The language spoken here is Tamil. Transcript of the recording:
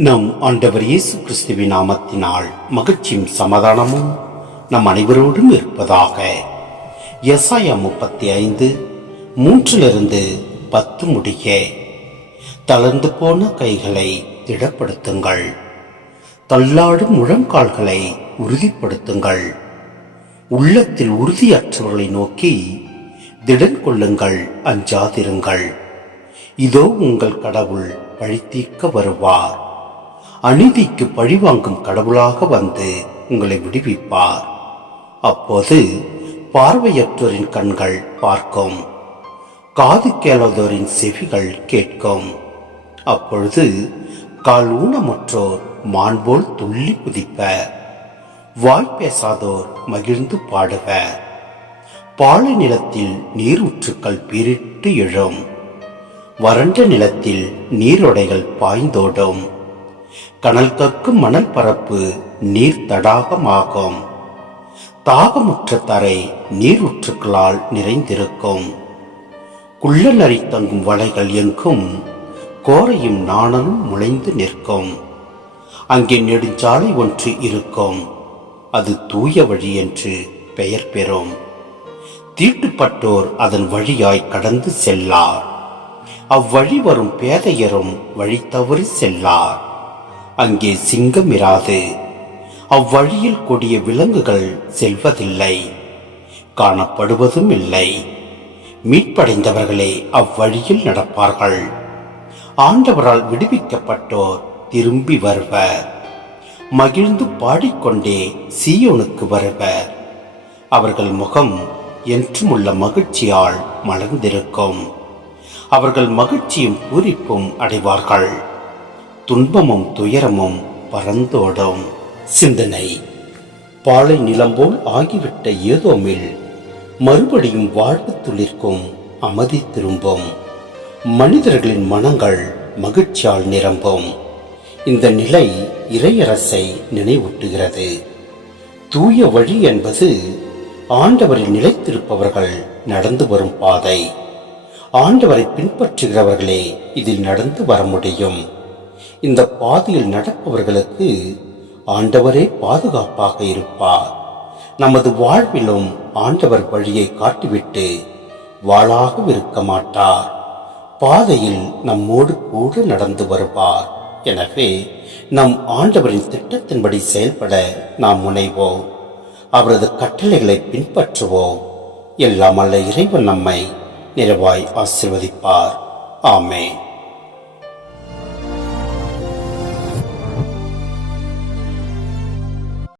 நம் ஆண்டவர் இயேசு கிறிஸ்துவின் நாமத்தினால் மகிழ்ச்சியும் சமாதானமும் நம் அனைவரோடும் இருப்பதாக. எசாயா முப்பத்தி ஐந்து மூன்றிலிருந்து பத்து முடிய. தளர்ந்து போன கைகளை திடப்படுத்துங்கள். தள்ளாடும் முழங்கால்களை உறுதிப்படுத்துங்கள். உள்ளத்தில் உறுதியற்றவர்களை நோக்கி திடன் கொள்ளுங்கள் அஞ்சாதிருங்கள். இதோ உங்கள் கடவுள் பழித்தீர்க்க வருவார். அநீதிக்கு பழிவாங்கும் கடவுளாக வந்து உங்களை விடுவிப்பார். அப்போது பார்வையற்றோரின் கண்கள் பார்க்கும். காது கேளாதோரின் செவிகள் கேட்கும். அப்பொழுது கால் ஊனமுற்றோர் மான்போல் துள்ளி குதிப்பர். வாய் பேசாதோர் மகிழ்ந்து பாடுவர். பாலை நிலத்தில் நீரூற்றுக்கள் பீரிட்டு எழும். வறண்ட நிலத்தில் நீரோடைகள் பாய்ந்தோடும். கனல் கக்கும் மணல் பரப்பு நீர் தடாகமாகும். தாகமுற்ற தரை நீரூற்றுக்களால் நிறைந்திருக்கும். குள்ள நரி தங்கும் வலைகள் எங்கும் கோரையும் நாணலும் முளைந்து நிற்கும். அங்கே நெடுஞ்சாலை ஒன்று இருக்கும். அது தூய வழி என்று பெயர் பெறும். தீட்டுப்பட்டோர் அதன் வழியாய் கடந்து செல்லார். அவ்வழி வரும் பேதையரும் வழி தவறி செல்லார். அங்கே சிங்கம் இராது அவ்வழியில் கொடிய விலங்குகள் செல்வதில்லை. காணப்படுவதும் இல்லை மீட்படைந்தவர்களே அவ்வழியில் நடப்பார்கள். ஆண்டவரால் விடுவிக்கப்பட்டோர் திரும்பி வருவர். மகிழ்ந்து பாடிக்கொண்டே சீயோனுக்கு வருவர். அவர்கள் முகம் என்றும் உள்ள மகிழ்ச்சியால் மலர்ந்திருக்கும். அவர்கள் மகிழ்ச்சியும் பூரிப்பும் அடைவார்கள். துன்பமும் துயரமும் பறந்தோடும். சிந்தனை. பாலை நிலம்போல் ஆகிவிட்ட ஏதோமில் மறுபடியும் வாழ்வு துளிர்க்கும் அமைதி திரும்பும். மனிதர்களின் மனங்கள் மகிழ்ச்சியால் நிரம்பும். இந்த நிலை இறையரசை நினைவூட்டுகிறது. தூய வழி என்பது ஆண்டவரில் நிலைத்திருப்பவர்கள் நடந்து வரும் பாதை. ஆண்டவரை பின்பற்றுகிறவர்களே இதில் நடந்து வர முடியும். இந்த பாதையில் நடப்பவர்களுக்கு ஆண்டவரே பாதுகாப்பாக இருப்பார். நமது வாழ்விலும் ஆண்டவர் வழியை காட்டிவிட்டு வாழாக இருக்க மாட்டார். பாதையில் நம்மோடு கூட நடந்து வருவார். எனவே நம் ஆண்டவரின் திட்டத்தின்படி செயல்பட நாம் முனைவோம். அவரது கட்டளைகளை பின்பற்றுவோம். எல்லாம் அல்ல இறைவன் நம்மை நிறைவாய் ஆசிர்வதிப்பார். ஆமே